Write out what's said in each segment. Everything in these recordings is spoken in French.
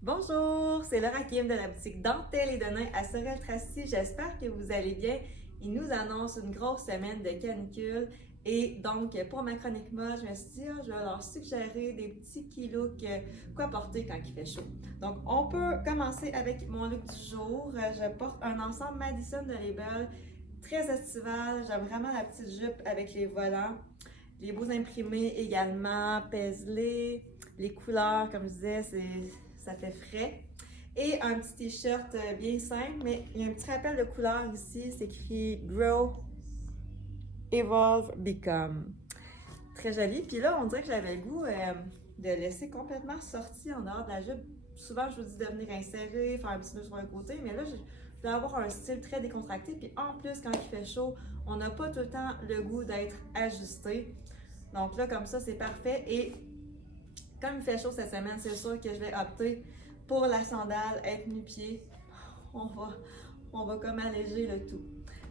Bonjour, c'est Laura Kim de la boutique Dentelle et de Nains à Sorel-Tracy. J'espère que vous allez bien. Il nous annonce une grosse semaine de canicule et donc pour ma chronique mode, je me suis dit, je vais leur suggérer des petits key looks quoi porter quand il fait chaud. Donc on peut commencer avec mon look du jour. Je porte un ensemble Madison de Label très estival. J'aime vraiment la petite jupe avec les volants. Les beaux imprimés également, paisley, les couleurs, comme je disais, ça fait frais. Et un petit t-shirt bien simple, mais il y a un petit rappel de couleur ici, c'est écrit Grow, Evolve, Become. Très joli. Puis là, on dirait que j'avais le goût de laisser complètement sorti en dehors de la jupe. Souvent, je vous dis de venir insérer, faire un petit nœud sur un côté, mais là, je dois avoir un style très décontracté. Puis en plus, quand il fait chaud, on n'a pas tout le temps le goût d'être ajusté. Donc là, comme ça, c'est parfait. Et comme il fait chaud cette semaine, c'est sûr que je vais opter pour la sandale, être nu-pied. On va, on va comme alléger le tout.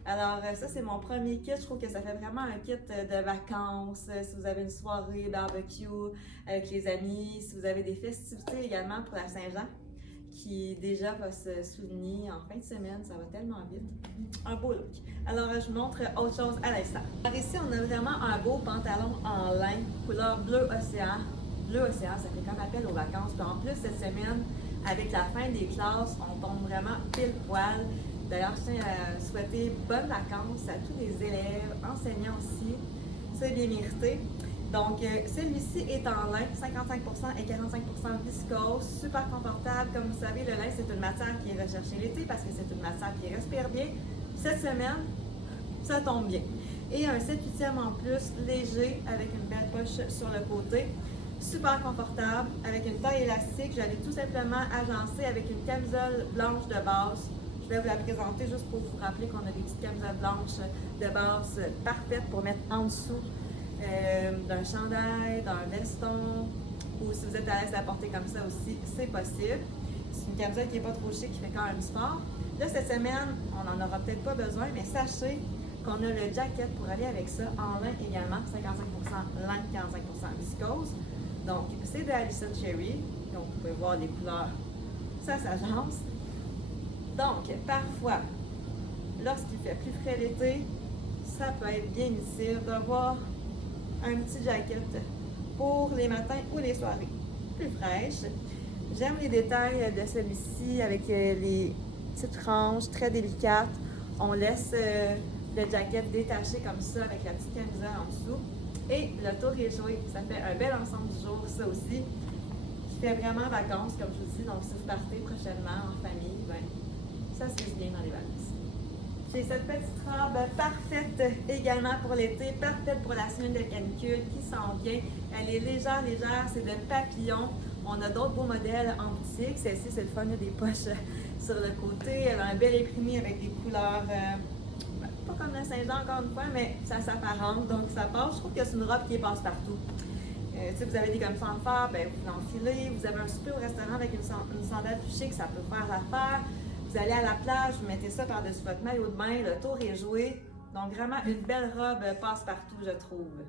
Alors, ça, c'est mon premier kit. Je trouve que ça fait vraiment un kit de vacances. Si vous avez une soirée barbecue avec les amis, si vous avez des festivités également pour la Saint-Jean, qui déjà va se souligner en fin de semaine, ça va tellement vite. Un beau look. Alors, je vous montre autre chose à l'instant. Alors ici, on a vraiment un beau pantalon en lin, couleur bleu océan. Bleu océan, ça fait comme appel aux vacances. Puis en plus, cette semaine, avec la fin des classes, on tombe vraiment pile poil. D'ailleurs, je tiens à souhaiter bonnes vacances à tous les élèves, enseignants aussi. C'est bien mérité. Donc, celui-ci est en lin, 55% et 45% viscose, super confortable. Comme vous savez, le lin, c'est une matière qui est recherchée l'été parce que c'est une matière qui respire bien. Cette semaine, ça tombe bien. Et un 7/8 en plus, léger, avec une belle poche sur le côté. Super confortable, avec une taille élastique. J'allais tout simplement agencer avec une camisole blanche de base. Je vais vous la présenter juste pour vous rappeler qu'on a des petites camisoles blanches de base parfaites pour mettre en dessous d'un chandail, d'un veston, ou si vous êtes à l'aise de la porter comme ça aussi, c'est possible. C'est une camisole qui n'est pas trop chic, qui fait quand même sport. Là, cette semaine, on n'en aura peut-être pas besoin, mais sachez qu'on a le jacket pour aller avec ça, en lin également, 55% lin, 45% viscose. Donc, c'est de Alison Cherry. Donc, vous pouvez voir les couleurs, ça s'agence. Donc, parfois, lorsqu'il fait plus frais l'été, ça peut être bien utile d'avoir un petit jacket pour les matins ou les soirées plus fraîches. J'aime les détails de celui-ci avec les petites franges très délicates. On laisse le jacket détaché comme ça avec la petite camisole en dessous. Et le tour est joué. Ça fait un bel ensemble du jour, ça aussi, qui fait vraiment vacances, comme je vous dis. Donc, si vous partez prochainement en famille, ben, ça se passe bien dans les vacances. J'ai cette petite robe parfaite également pour l'été, parfaite pour la semaine de canicule qui s'en vient. Elle est légère, c'est de papillon. On a d'autres beaux modèles en boutique. Celle-ci, c'est le fun, il y a des poches sur le côté. Elle a un bel imprimé avec des couleurs, pas comme la Saint-Jean encore une fois, mais ça s'apparente, donc ça passe. Je trouve que c'est une robe qui passe partout. Si vous avez des comme ça en fer, ben, vous l'enfilez. Vous avez un souper au restaurant avec une sandale plus chic, ça peut faire l'affaire. Vous allez à la plage, vous mettez ça par-dessus votre maillot de bain, le tour est joué. Donc vraiment une belle robe passe-partout, je trouve.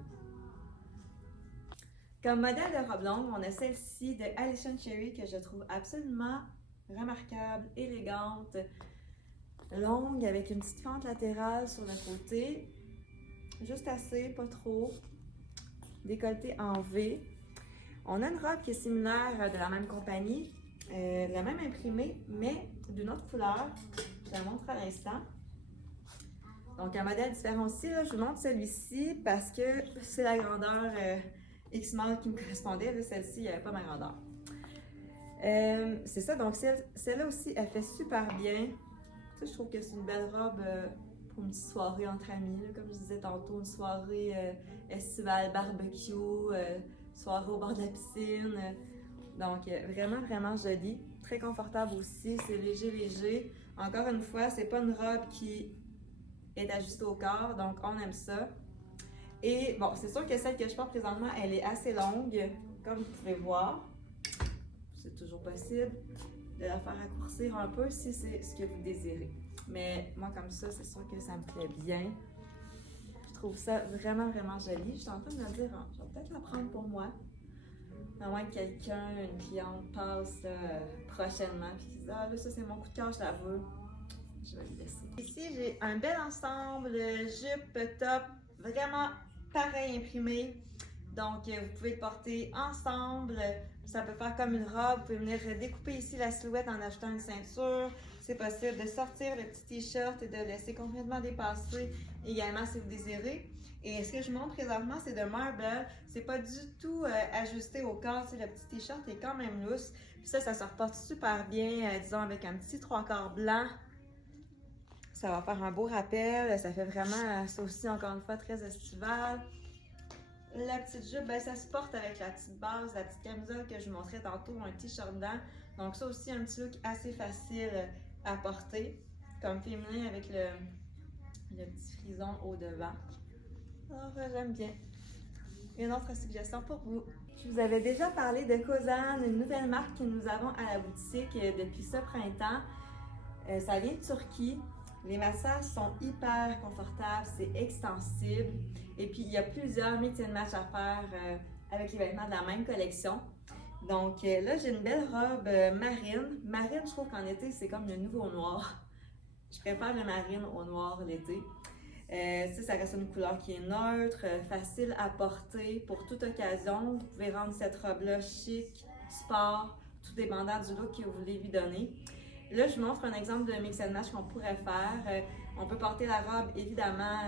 Comme modèle de robe longue, on a celle-ci de Alison Cherry que je trouve absolument remarquable, élégante, longue avec une petite fente latérale sur le côté, juste assez, pas trop, décolleté en V. On a une robe qui est similaire de la même compagnie, la même imprimée, mais d'une autre couleur. Je la montre à l'instant. Donc, un modèle différent aussi. Là, je vous montre celui-ci parce que c'est la grandeur X-Mall qui me correspondait. Celle-ci, il n'y avait pas ma grandeur. C'est ça. Donc, celle-là aussi, elle fait super bien. Ça, je trouve que c'est une belle robe pour une petite soirée entre amis. Là, comme je disais tantôt, une soirée estivale, barbecue, soirée au bord de la piscine. Donc, vraiment, vraiment jolie. Très confortable aussi. C'est léger, léger. Encore une fois, c'est pas une robe qui est ajustée au corps, donc on aime ça. Et bon, c'est sûr que celle que je porte présentement, elle est assez longue, comme vous pouvez voir. C'est toujours possible de la faire raccourcir un peu si c'est ce que vous désirez. Mais moi, comme ça, c'est sûr que ça me plaît bien. Je trouve ça vraiment, vraiment joli. Je suis en train de me dire, je vais peut-être la prendre pour moi. À moins que quelqu'un, une cliente passe là, prochainement puis qui dise ah là ça c'est mon coup de cœur, je la veux. Je vais le laisser. Ici j'ai un bel ensemble jupe, top, vraiment pareil imprimé. Donc vous pouvez le porter ensemble. Ça peut faire comme une robe. Vous pouvez venir découper ici la silhouette en ajoutant une ceinture. C'est possible de sortir le petit t-shirt et de le laisser complètement dépasser également si vous désirez. Et ce que je montre présentement, c'est de marble. C'est pas du tout ajusté au corps. Le petit t-shirt est quand même lousse. Puis ça se reporte super bien, disons, avec un petit 3/4 blanc. Ça va faire un beau rappel. Ça fait vraiment, ça aussi, encore une fois, très estival. La petite jupe, ben, ça se porte avec la petite base, la petite camisole que je vous montrais tantôt, un t-shirt blanc. Donc ça aussi, un petit look assez facile à porter, comme féminin avec le petit frison au devant. Alors, j'aime bien. Une autre suggestion pour vous. Je vous avais déjà parlé de Kozan, une nouvelle marque que nous avons à la boutique depuis ce printemps. Ça vient de Turquie. Les massages sont hyper confortables, c'est extensible. Et puis, il y a plusieurs mix and match à faire avec les vêtements de la même collection. Donc là, j'ai une belle robe marine. Marine, je trouve qu'en été, c'est comme le nouveau noir. Je préfère le marine au noir l'été. Ça reste une couleur qui est neutre, facile à porter pour toute occasion. Vous pouvez rendre cette robe-là chic, sport, tout dépendant du look que vous voulez lui donner. Là, je vous montre un exemple de mix and match qu'on pourrait faire. On peut porter la robe évidemment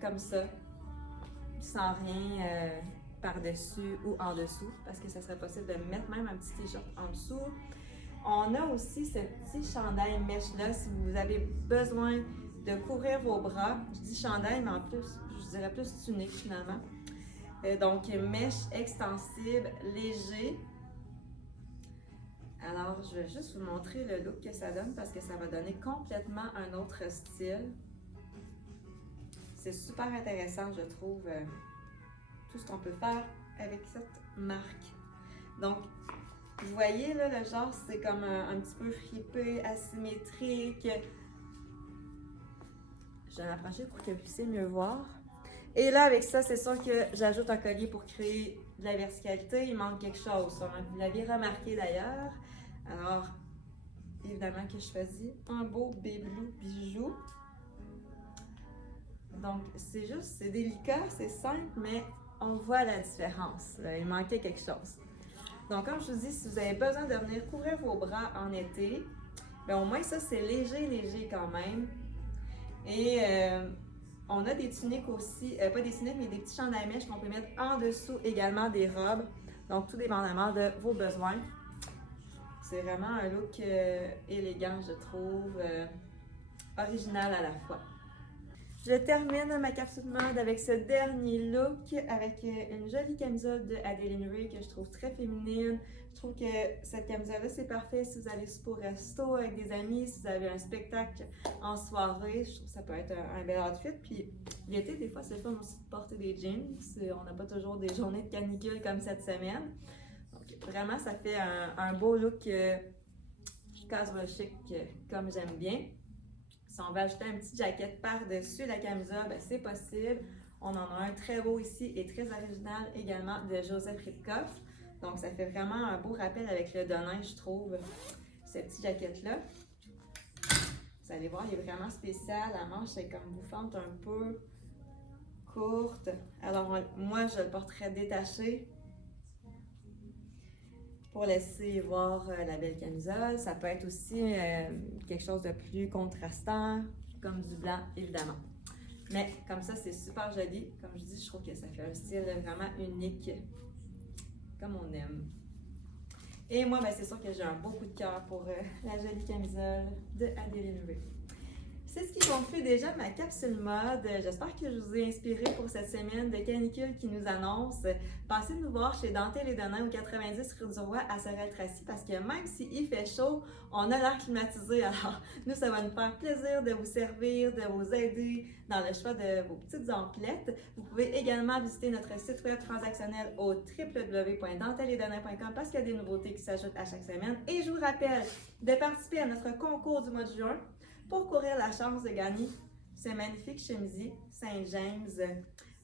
comme ça, sans rien par-dessus ou en dessous, parce que ça serait possible de mettre même un petit t-shirt en dessous. On a aussi ce petit chandail mèche-là si vous avez besoin de couvrir vos bras. Je dis chandail, mais en plus, je dirais plus tunique finalement. Donc, mèche extensible, léger. Alors, je vais juste vous montrer le look que ça donne parce que ça va donner complètement un autre style. C'est super intéressant, je trouve, tout ce qu'on peut faire avec cette marque. Donc, vous voyez, là, le genre, c'est comme un petit peu fripé, asymétrique. Je vais m'approcher pour que vous puissiez mieux voir. Et là, avec ça, c'est sûr que j'ajoute un collier pour créer de la verticalité. Il manque quelque chose. Vous l'aviez remarqué d'ailleurs. Alors, évidemment que je choisis un beau Bébelou bijou. Donc, c'est délicat, c'est simple, mais on voit la différence. Là. Il manquait quelque chose. Donc, comme je vous dis, si vous avez besoin de venir couvrir vos bras en été, bien, au moins ça, c'est léger quand même. Et on a des tuniques aussi, pas des tuniques, mais des petits chandails mèches qu'on peut mettre en dessous également des robes. Donc, tout dépendamment de vos besoins. C'est vraiment un look élégant, je trouve, original à la fois. Je termine ma capsule mode avec ce dernier look, avec une jolie camisole de Adeline Ray que je trouve très féminine. Je trouve que cette camisole-là, c'est parfait si vous allez au resto avec des amis, si vous avez un spectacle en soirée. Je trouve que ça peut être un bel outfit. Puis l'été, des fois, c'est le fun aussi de porter des jeans. On n'a pas toujours des journées de canicule comme cette semaine. Donc vraiment, ça fait un beau look casual chic comme j'aime bien. Si on va ajouter un petit jacket par-dessus la camisole, ben c'est possible. On en a un très beau ici et très original également de Joseph Ripkoff. Donc, ça fait vraiment un beau rappel avec le Denain, je trouve, ce petit jacket-là. Vous allez voir, il est vraiment spécial. La manche est comme bouffante, un peu courte. Alors, moi, je le porterais détaché pour laisser voir la belle camisole. Ça peut être aussi quelque chose de plus contrastant, comme du blanc, évidemment. Mais comme ça, c'est super joli. Comme je dis, je trouve que ça fait un style vraiment unique, comme on aime. Et moi, ben, c'est sûr que j'ai un beau coup de cœur pour la jolie camisole de Adeline Ray. C'est ce qui conclut déjà ma capsule mode. J'espère que je vous ai inspiré pour cette semaine de canicule qui nous annonce. Passez nous voir chez Dentelle et Denain au 90 rue du Roi à Sorel-Tracy parce que même s'il fait chaud, on a l'air climatisé. Alors, nous, ça va nous faire plaisir de vous servir, de vous aider dans le choix de vos petites emplettes. Vous pouvez également visiter notre site web transactionnel au www.dentelletdenain.com parce qu'il y a des nouveautés qui s'ajoutent à chaque semaine. Et je vous rappelle de participer à notre concours du mois de juin pour courir la chance de gagner ce magnifique chemisier Saint James.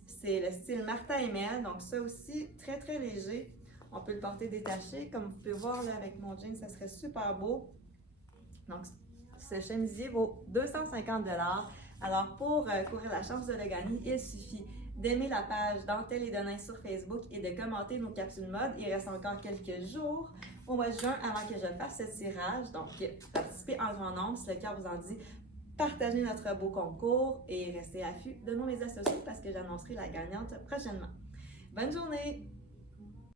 C'est le style Martin et Mel, donc ça aussi très léger. On peut le porter détaché. Comme vous pouvez voir là, avec mon jean, ça serait super beau. Donc, ce chemisier vaut 250 $. Alors, pour courir la chance de le gagner, il suffit d'aimer la page Dentelle et Denain sur Facebook et de commenter nos capsules mode. Il reste encore quelques jours au mois de juin avant que je fasse ce tirage. Donc, participez en grand nombre si le cœur vous en dit. Partagez notre beau concours et restez à l'affût de nos médias sociaux parce que j'annoncerai la gagnante prochainement. Bonne journée!